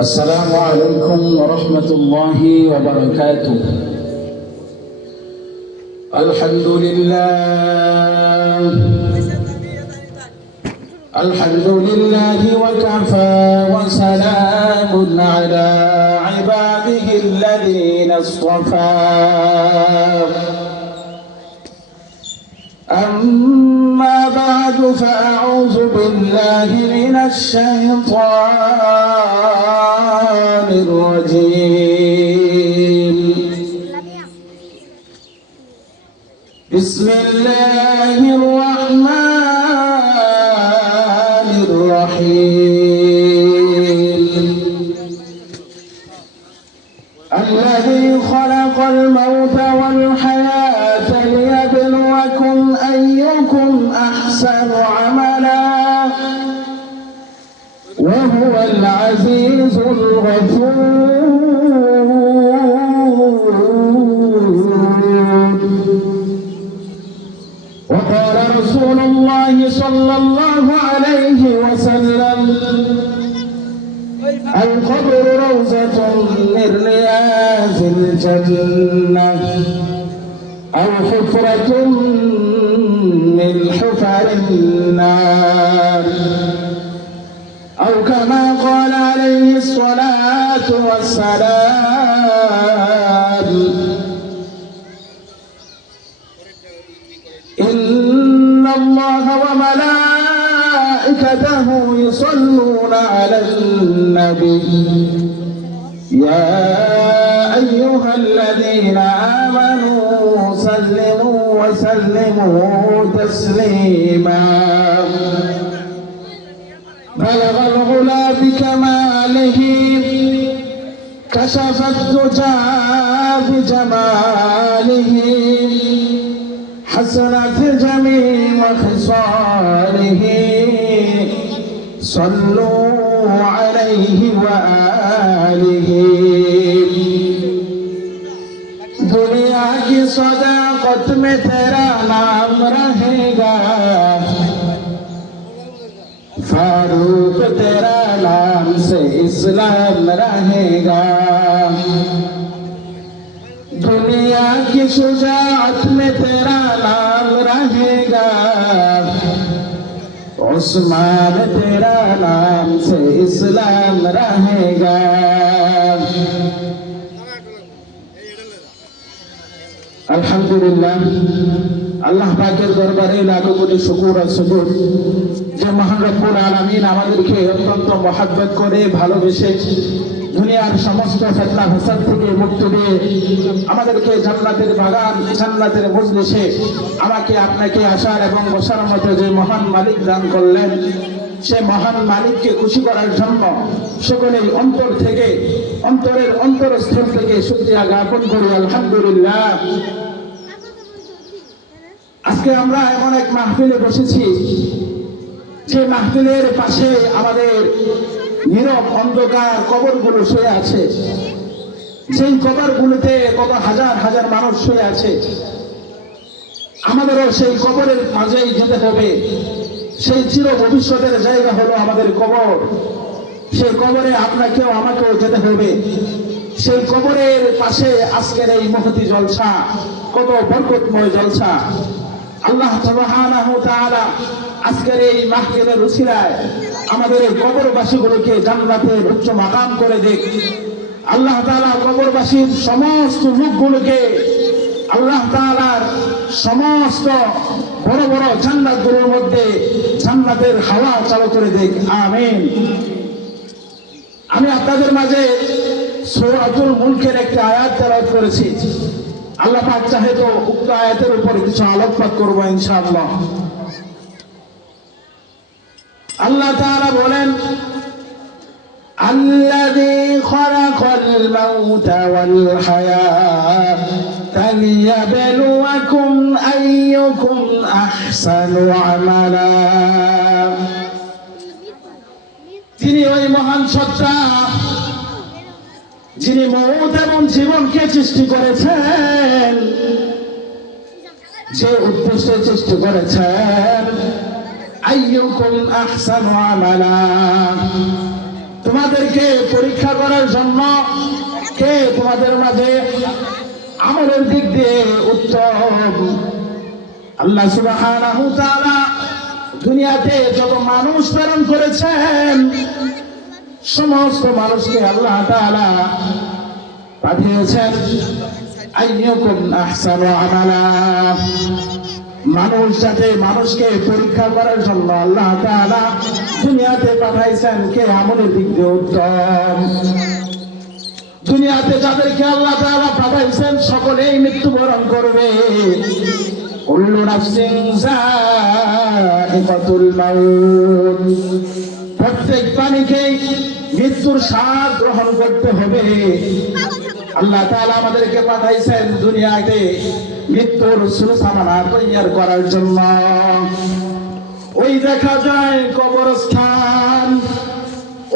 السلام عليكم ورحمة الله وبركاته. الحمد لله وكفى وسلام على عباده الذين اصطفى. أما بعد فأعوذ بالله من الشيطان الرجيم. بسم الله الرحمن الرحيم. الذي خلق الموت والحياة ليبلوكم أيكم أحسن عملا وهو العزيز الغفور. وقال رسول الله صلى الله عليه وسلم: القبر روضة من رياض الجنة أو حفرة من حفر النار أو كما قال عليه الصلاة والسلام. إن الله وملائكته يصلون على النبي يا أيها الذين آمنوا صلوا وسلموا تسليما. بلغ العلا بكماله كشف الدجى بجماله حسنت جميع خصاله صلوا عليه وآله. दुनिया की सदाकत में तेरा नाम रहेगा, फारूक तेरा नाम से इस्लाम रहेगा। दुनिया की शुजाअत में तेरा नाम रहेगा, उस्मान तेरा नाम से इस्लाम रहेगा। আলহামদুলিল্লাহ, আল্লাহ পাকের দরবারে লাখো কোটি শুকর আর সুজুদ যে মহান রব্বুল আলামিন আমাদেরকে অত্যন্ত মহব্বত করে ভালোবেসে দুনিয়ার সমস্ত ফিতনা ফাসাদ থেকে মুক্তি দিয়ে আমাদেরকে জান্নাতের বাগান জান্নাতের মজলিসে আমাকে আপনাকে আসার এবং বসার মতো যে মহান মালিক দান করলেন, সে মহান মালিককে খুশি করার জন্য সকলেই অন্তর থেকে অন্তরের অন্তরস্থল থেকে শুকরিয়া জ্ঞাপন করি। আলহামদুলিল্লাহ। আজকে আমরা এমন এক মাহফিলে বসেছি যে মাহফিলের পাশে আমাদের নীরব অন্ধকার কবরগুলো শুয়ে আছে। সেই কবরগুলোতে কত হাজার হাজার মানুষ শুয়ে আছে। আমাদেরও সেই কবরের মাঝেই যেতে হবে। সেই চির ভবিষ্যতের জায়গা হলো আমাদের কবর। সেই কবরে আপনাকেও আমাকেও যেতে হবে। সেই কবরের পাশে আজকের এই মহতি জলসা, কত বরকতময় জলসা। আল্লাহ সুবহানাহু ওয়া তাআলা আজকের এই মাহফিলের উসিলায় আমাদের এই কবরবাসীগুলোকে জান্নাতের উচ্চ মাকাম করে দেখ। আল্লাহ তাআলা কবরবাসীর সমস্ত লোকগুলোকে আল্লাহ তাআলার সমস্ত বড় বড় জান্নাতগুলোর মধ্যে জান্নাতের হাওয়া চালু করে দেখ। আমিন। আমি আপনাদের মাঝে সূরাতুল মুলকের একটি আয়াত তেলাওয়াত করেছি। আল্লাহ পাক চাহে তো উক্ত আয়াতের উপর কিছু আলোকপাত করব ইনশাআল্লাহ। আল্লাহ তাআলা বলেন, আল্লাযী খালাকাল মাউতা ওয়াল হায়াতা লিয়াবলুয়াকুম আইয়ুকুম আহসানু আমালা। তিনি ওই মহান সত্তা যিনি মৌত এবং জীবনকে সৃষ্টি করেছেন যে উদ্দেশ্যে সৃষ্টি করেছেন, আইয়ুকুম আহসানু আমালা, তোমাদেরকে পরীক্ষা করার জন্য কে তোমাদের মাঝে আমলের দিক দিয়ে উত্তম। আল্লাহ সুবহানাহু ওয়া তাআলা দুনিয়াতে যত মানুষ প্রেরণ করেছেন, সমস্ত মানুষকে আল্লাহ তাআলা পাঠিয়েছেন আইয়ুকুম আহসানু আমালা, মানুষ যাতে মানুষকে পরীক্ষা করার জন্য আল্লাহ তাআলা দুনিয়াতে পাঠাইছেন কে আমলের দিক দিয়ে উত্তম। দুনিয়াতে যাদেরকে আল্লাহ তাআলা পাঠাইছেন সকলেই মৃত্যুবরণ করবে। কুল্লু নাফসিন যায়িকাতুল মাউত, প্রত্যেক প্রাণীকেই মৃত্যুর স্বাদ গ্রহণ করতে হবে। আল্লাহ তাআলা আমাদেরকে পাঠাইছেন দুনিয়াতে মৃত্যুর সুলসামানা তৈয়ার করার জন্য। ওই দেখা যায় কবরস্থান,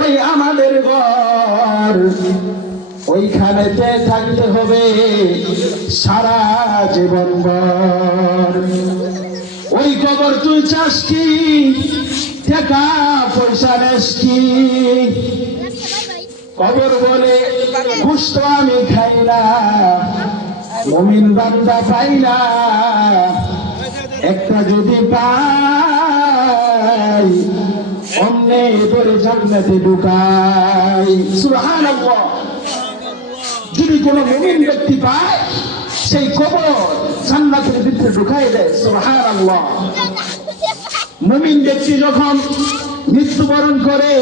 ওই আমাদের ঘর, ওইখানেতে থাকতে হবে সারা জীবন ভর। ওই কবর তুই চাস কি, টাকা পয়সা নেস কি? কবর বলে গোশত আমি খাই না, মুমিন বান্দা পাই না, একটা যদি পাই অমনে করে জান্নাতে ঢুকাই। সুবহানাল্লাহ। যদি কোনো মুমিন ব্যক্তি পায়, সেই কবর জান্নাতের ভিতরে ঢুকাই দেয়। সুবহানাল্লাহ। মুমিন ব্যক্তি যখন মৃত্যুবরণ করে,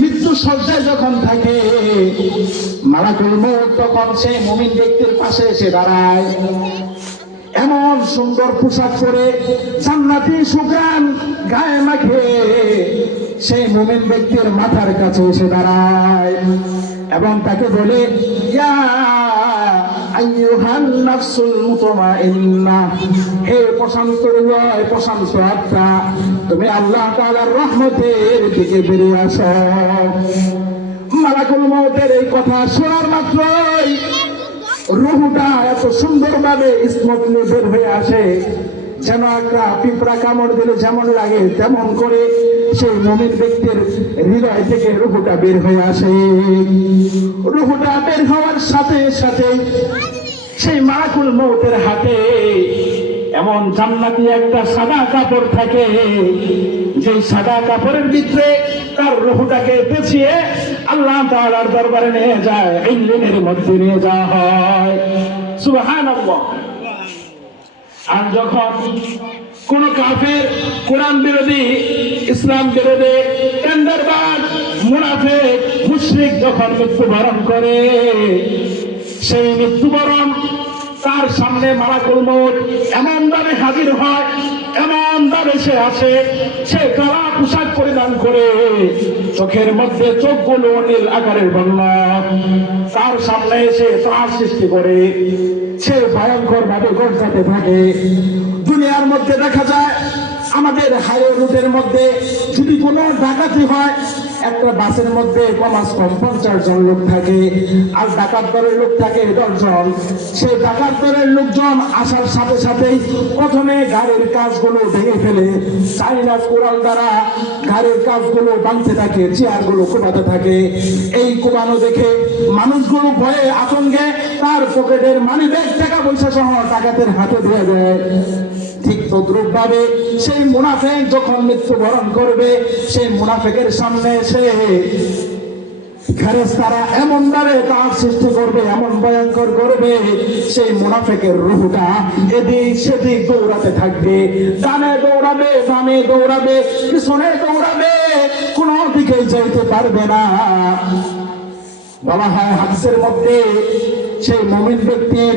মৃত্যু সজ্জায় যখন থাকে, মালাকুল মউত তখন সেই মুমিন ব্যক্তির পাশে এসে দাঁড়ায়। এমন সুন্দর পোশাক পরে, জান্নাতি সুঘ্রাণ গায়ে মাখে সেই মুমিন ব্যক্তির মাথার কাছে এসে দাঁড়ায় এবং তাকে বলে, ইয়া আইয়ুহান নাফসুল মুতমাইন্না, হে প্রশান্ত হৃদয়, প্রশান্ত আত্মা, তুমি আল্লাহ তাআলার রহমতের দিকে বেরিয়ে আসো। মালাকুল মউতের এই কথা শোনার মাত্রই রূহটা এত সুন্দরভাবে স্মুথলি বের হয়ে আসে, যেন একটা পিঁপড়া কামড় দিলে যেমন লাগে তেমন করে সেই মুমিন ব্যক্তির হৃদয় থেকে রূহটা বের হয়ে আসে। রূহটা বের হওয়ার সাথে সাথে সেই মালাকুল মউতের হাতে এমন জান্নাতি একটা সাদা কাপড় থাকে, যে সাদা কাপড়ের ভিতরে তার রূহটাকে পেঁচিয়ে আল্লাহ তাআলার দরবারে নিয়ে যায়, ইল্লিনের মধ্যে নিয়ে যাওয়া হয়। সুবহানাল্লাহ। আর যখন কোন কাফের, কোরআন বিরোধী, ইসলাম বিরোধী, টেন্ডারবাজ, মুনাফিক, মুশরিক যখন মৃত্যুবরণ করে, সেই মৃত্যুবরণ তার সামনে মালাকুল মউত এমন ভাবে হাজির হয়, এমন ভাবে সে আসে, সে কালা পোশাক পরিধান করে, চোখের মধ্যে চোখগুলো নীল আকারের বর্ণ, তার সামনে এসে ত্রাস সৃষ্টি করে, সে ভয়ঙ্কর ভাবে গর্জাতে থাকে। দুনিয়ার মধ্যে দেখা যায় আমাদের হাইওয়ে রুটের মধ্যে যদি কোনো ডাকাতি হয়, একটা বাসের মধ্যে কমাস কম 50 জন লোক থাকে, আর ডাকাত দলের লোক থাকে 10 জন। সেই ডাকাত দলের লোকজন আসার সাথে সাথেই প্রথমে গাড়ির কাজগুলো ভেঙে ফেলে, চাইনা কোরাল দ্বারা গাড়ির কাজগুলো ভাঙতে থাকে, চেয়ারগুলো কোপাতে থাকে। এই কোপানো দেখে মানুষগুলো ভয়ে আতঙ্কে তার পকেটের মানিব্যাগ, টাকা পয়সা সহ ডাকাতের হাতে দিয়ে দেয়। ঠিক তদ্রুপ ভাবে সেই মুনাফিক যখন মৃত্যুবরণ করবে, সেই মুনাফিকের সামনে এসে ফেরেশতারা এমন ভাবে তার সৃষ্টি করবে, এমন ভয়ঙ্কর করবে, সেই মুনাফিকের রূহটা এদিক সেদিক দৌড়াতে থাকবে, ডানে দৌড়াবে, বামে দৌড়াবে, পিছনে দৌড়াবে, কোনো দিকে যাইতে পারবে না। বলা হয় হাদিসের মধ্যে, সেই মুমিন ব্যক্তির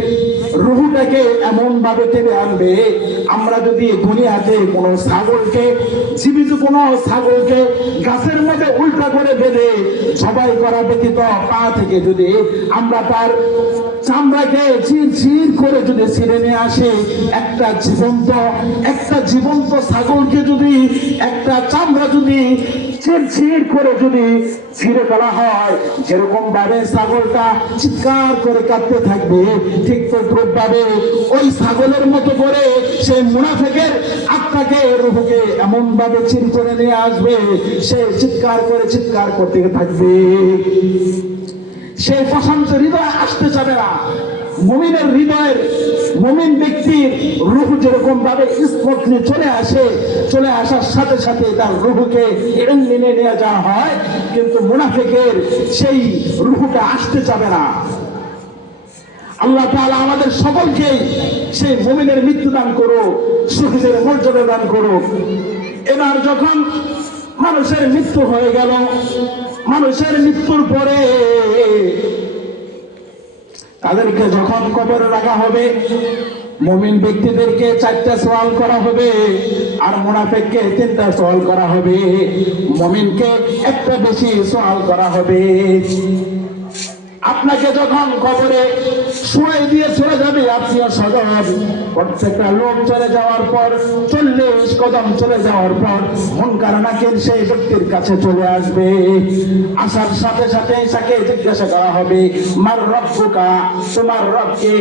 রূহটাকে এমন ভাবে টেনে আনবে, আমরা যদি দুনিয়াতে কোনো ছাগলকে, জীবিত কোনো ছাগলকে গাছের মধ্যে উল্টা করে বেঁধে জবাই করা ব্যতীত পা থেকে যদি আমরা তার চামড়াকে চির করে যদি ছিঁড়ে নিয়ে আসে, একটা জীবন্ত ছাগলকে যদি একটা চামড়া যদি চির করে যদি ছিঁড়ে ফেলা হয়, যেরকম ভাবে ছাগলটা চিৎকার করে লাগতে থাকবে, ঠিক তদ্রূপভাবে ওই ছাগলের মতো করে সেই মুনাফিকের আত্মাকে, রূহকে এমন ভাবে চির করে নিয়ে আসবে, সে চিৎকার করতে থাকবে। সেই প্রশান্ত হৃদয় আসতে চাবে না। মুমিনের হৃদয়ের, মুমিন ব্যক্তির রূহ যেরকম ভাবে স্মুথলি চলে আসার সাথে সাথে তার রূহকে এড়িয়ে নিয়ে যাওয়া হয়, কিন্তু মুনাফিকের সেই রূহটা আসতে চাবে না। আল্লাহ তাআলা আমাদের সকলকে সেই মুমিনের মৃত্যু দান করো, শহীদের মর্যাদা দান করো। এবার যখন মানুষের মৃত্যু হয়ে গেল, মানুষের মৃত্যুর পরে তাদেরকে যখন কবরে রাখা হবে, মুমিন ব্যক্তিদেরকে 4টা সওয়াল করা হবে, আর মুনাফিককে 3টা সওয়াল করা হবে। মুমিনকে একটা বেশি সওয়াল করা হবে। আপনাকে যখন কবরে শুয়ে দিয়ে চলে যাবে আত্মীয় স্বজন, প্রত্যেকটা লোক চলে যাওয়ার পর, 40 কদম চলে যাওয়ার পর মুনকার নাকির সেই ব্যক্তির কাছে চলে আসবে। আসার সাথে সাথে তাকে জিজ্ঞাসা করা হবে, মার রব্বুকা, তোমার রবকে?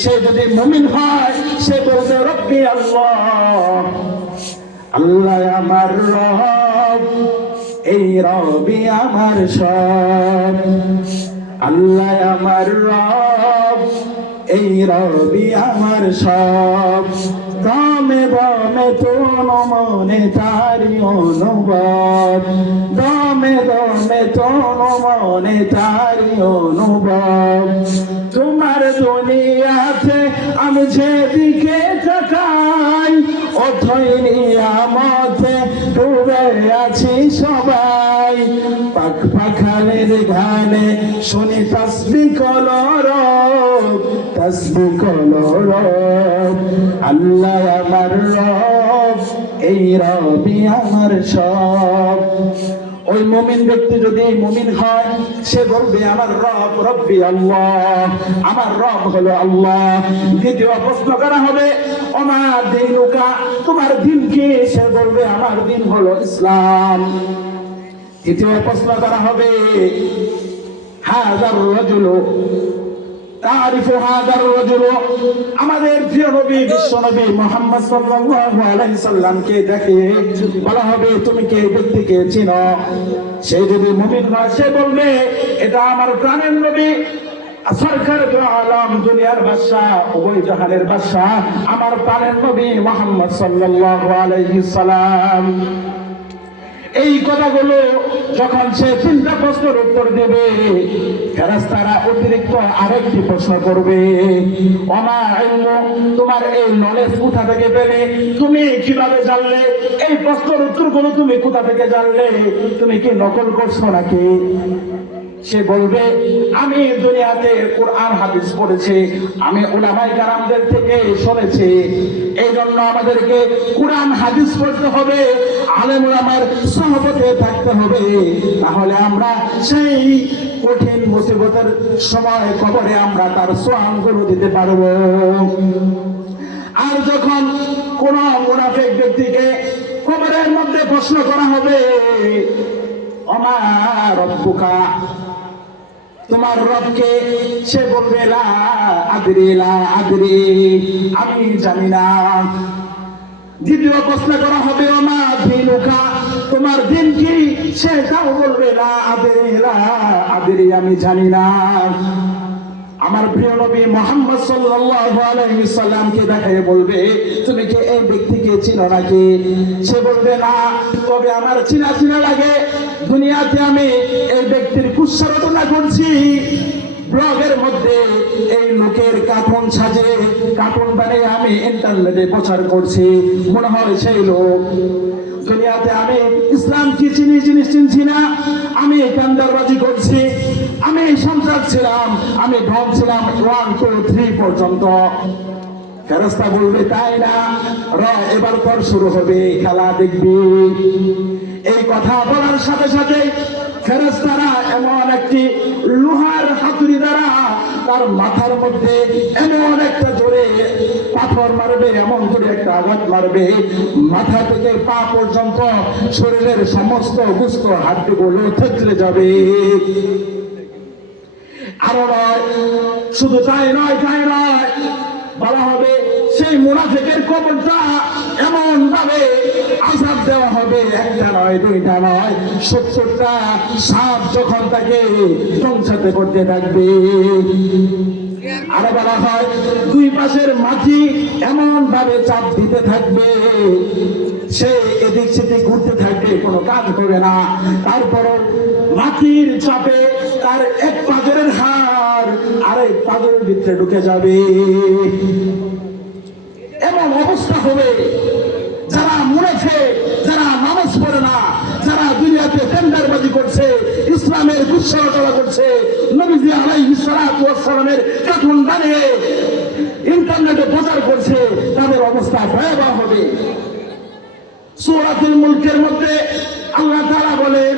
সে যদি মুমিন হয় সে বলবে রব্বি আল্লাহ, আল্লাহ আমার রব, এই রবি আমার সব। আল্লাহ আমার রব, এই রবি আমার সব। দমে দমে তোর মনে তারি অনুভব, দমে দমে তোর মনে তারি অনুভব। তোমার দুনিয়াতে আমি যেদিকে তাকাই, অথই নিয়ামতে ডুবে আছি সবাই। পাখ পাখালের গানে শুনি তাসবিহ কলরব, তাসবিহ কলরব। আল্লাহ আমার রব, এই রবি আমার সব। ওই মুমিন ব্যক্তি যদি মুমিন হয় সে বলবে আমার রব রব্বি আল্লাহ, আমার রব হলো আল্লাহ। দ্বিতীয় প্রশ্ন করা হবে, ওমা দীনুকা, তোমার দিন কি? সে বলবে আমার দিন হলো ইসলাম। তৃতীয় প্রশ্ন করা হবে, হাযার রাজুলু তারিফু হাযার রাজুলু, আমাদের প্রিয় নবী বিশ্ব নবী মুহাম্মদ সাল্লাল্লাহু আলাইহি সাল্লামকে দেখে বলা হবে তুমি কে ব্যক্তিকে চিনো? সে যদি মুমিন হয় সে বলবে এটা আমার প্রাণের নবী, সরকার দু আলম, দুনিয়ার বাদশা, উভয় জাহানের বাদশা, আমার প্রাণের নবী মুহাম্মদ সাল্লাল্লাহু আলাইহি সাল্লাম। এই কথাগুলো যখন সে 3টা প্রশ্নের উত্তর দেবে, ফেরেশতারা অতিরিক্ত আরেকটি প্রশ্ন করবে, ওমা ইলমু, তোমার এই নলেজ কোথা থেকে পেলে? তুমি কিভাবে জানলে? এই প্রশ্নের উত্তরগুলো তুমি কোথা থেকে জানলে? তুমি কি নকল করছো নাকি? সে বলবে আমি দুনিয়াতে কোরআন হাদিস পড়েছি, আমি উলামায়ে কেরামদের থেকে শুনেছি। এই জন্য আমাদেরকে কোরআন হাদিস পড়তে হবে, আলেম উলামার সুহবতে থাকতে হবে, তাহলে আমরা সেই কঠিন মুসিবতের সময় কবরে আমরা তার সোয়ালগুলো দিতে পারবো। আর যখন কোন মুনাফিক ব্যক্তিকে কবরের মধ্যে প্রশ্ন করা হবে, ওমা রব্বুকা, তোমার রবকে? সে বলবে লা আদরি, লা আদরি, আমি জানি না। দ্বিতীয় প্রশ্ন করা হবে, ওমা দীনুকা, তোমার দিন কি? সেটাও বলবে লা আদরি, লা আদরি, আমি জানি না। আমার প্রিয় নবী মুহাম্মদ সাল্লাল্লাহু আলাইহি সাল্লামকে দেখায় বলবে তুমি কি এই ব্যক্তিকে চিনো নাকি? সে বলবে না, তবে আমার চিনা চিনা লাগে। দুনিয়াতে আমি এই ব্যক্তির কুৎসারটনা করছি, ব্লগের মধ্যে এই লোকের কার্টুন সাজে, কার্টুন বানিয়ে আমি ইন্টারনেটে প্রচার করছি, মনে হয় সেই লোক। দুনিয়াতে আমি ইসলাম কি জিনিস চিনছি না, আমি কান্দারবাজি করছি, আমি সন্ত্রাস ছিলাম, আমি ঢং ছিলাম 1 2 3 পর্যন্ত। ফেরেশতা বলবে তাই না, এবার পর শুরু হবে, খেলা দেখবি। এই কথা বলার সাথে সাথে ফেরেশতারা এমন একটি লোহার হাতুড়ি দ্বারা তার মাথার মধ্যে এমন একটা জোরে পাথর মারবে, এমন জোরে একটা আঘাত মারবে, মাথা থেকে পা পর্যন্ত শরীরের সমস্ত গোস্ত হাড্ডিগুলো থেতলে যাবে। আরো নয়, শুধু তাই নয় বলা হবে সেই মুনাফিকের কবরটা এমন ভাবে আযাব দেওয়া হবে, একটা নয় দুইটা নয় 70টা সাপ যখন তাকে ধ্বংসাতে করতে থাকবে। আরো বলা হয় দুই পাশের মাটি এমন ভাবে চাপ দিতে থাকবে, সে এদিক সেদিক ঘুরতে থাকবে, কোনো কাজ হবে না। তারপরও মাটির চাপে তার এক পাজরের হাড় আরেক পাজরের ভিতরে ঢুকে যাবে, এমন অবস্থা হবে। যারা মুনাফিক, যারা নামাজ পড়ে না, যারা দুনিয়াতে টেন্ডারবাজি করছে, ইসলামের দুঃসরচনা করছে, নবীজি আলাইহিস সালাতু ওয়াস সালামের কাঠন বানিয়ে ইন্টারনেটে প্রচার করছে, তাদের অবস্থা ভয়াবহ হবে। সূরাতুল মুলকের মধ্যে আল্লাহ তাআলা বলেন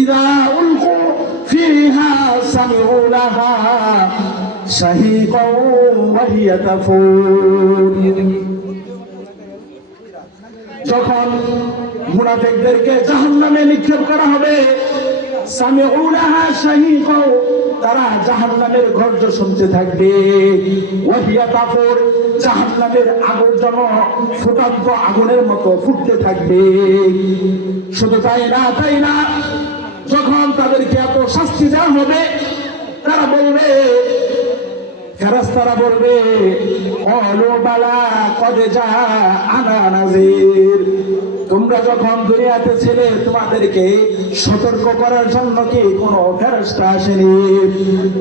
ইযা উলকু ফিহা সামিউ লাহা শাহীকাও ওয়া হিয়া তাফুর। যখন মুনাফিকদেরকে জাহান্নামে নিক্ষেপ করা হবে, সামিউ লাহা শাহীকাও, তারা জাহান্নামের গর্জ শুনতে থাকবে, ওয়া হিয়া তাফুর, জাহান্নামের আগুন যেন ফুটন্ত আগুনের মতো ফুটতে থাকবে। শুধু তাই না, যখন তাদেরকে এত শাস্তি দেওয়া হবে, তারা বলবে, ফেরেশতারা বলবে ক্বালু বালা ক্বাদ জাআনা নাযীর, তোমরা যখন দুনিয়াতে ছিলে তোমাদেরকে সতর্ক করার জন্য কি কোনো ফেরেশতা আসেনি?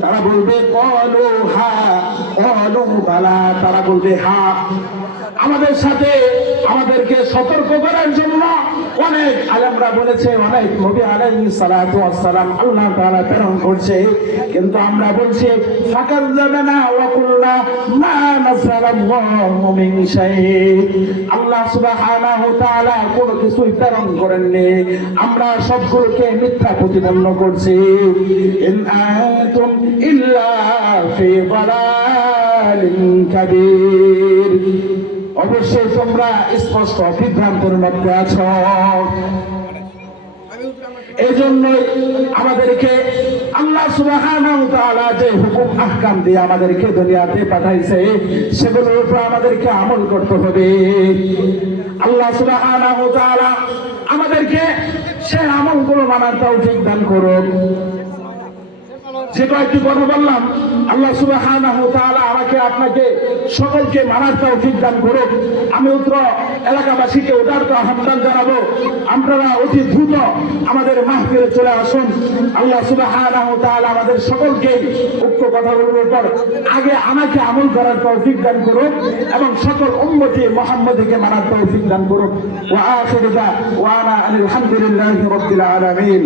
তারা বলবে ক্বালু হা, ক্বালু বালা, তারা বলবে হ্যাঁ, আমাদের সাথে আমাদেরকে সতর্ক করার জন্য অনেক আলেমরা বলেছে, অনেক নবী আলাইহিস সালাতু ওয়াস সালাম আল্লাহ তাআলা প্রেরণ করছে, কিন্তু আমরা বলছি ফাকাযযাবানা ওয়া কুল্লা মা নাযালাল্লাহু মিন শাইই, আল্লাহ সুবহানাহু ওয়া তাআলা কোনো কিছুই প্রেরণ করেননি, আমরা সবগুলোকে মিথ্যা প্রতিপন্ন করছি। ইন আনতুম ইল্লা ফি যালালিন কাবীর, অবশ্যই তোমরা স্পষ্ট বিভ্রান্তের মধ্যে আছো। এই জন্যই আমাদেরকে আল্লাহ সুবহানাহু ওয়া তাআলা যে হুকুম আহকাম দিয়ে আমাদেরকে দুনিয়াতে পাঠাইছে, সেগুলোর উপর আমাদেরকে আমল করতে হবে। আল্লাহ সুবহানাহু ওয়া তাআলা আমাদেরকে সে আমলগুলো মানার তৌফিক দান করুন। যে কয়েকটি কথা বললাম, আল্লাহ সুবহানাহু ওয়া তাআলা আমাকে আপনাকে সকলকে মানার তৌফিক দান করুন। আমি উত্তর এলাকাবাসীকে উদারত আহ্বান জানাবো, আপনারা অতি দ্রুত আমাদের মাহফিলে চলে আসুন। আল্লাহ সুবহানাহু ওয়া তাআলা আমাদের সকলকে উক্ত কথাগুলোর উপর আগে আমাকে আমল করার তৌফিক দান করুন এবং সকল উম্মতি মুহাম্মাদীকে মানার তৌফিক দান করুন। ওয়া আখিরু দাওয়ানা আলহামদুলিল্লাহি রাব্বিল আলামিন।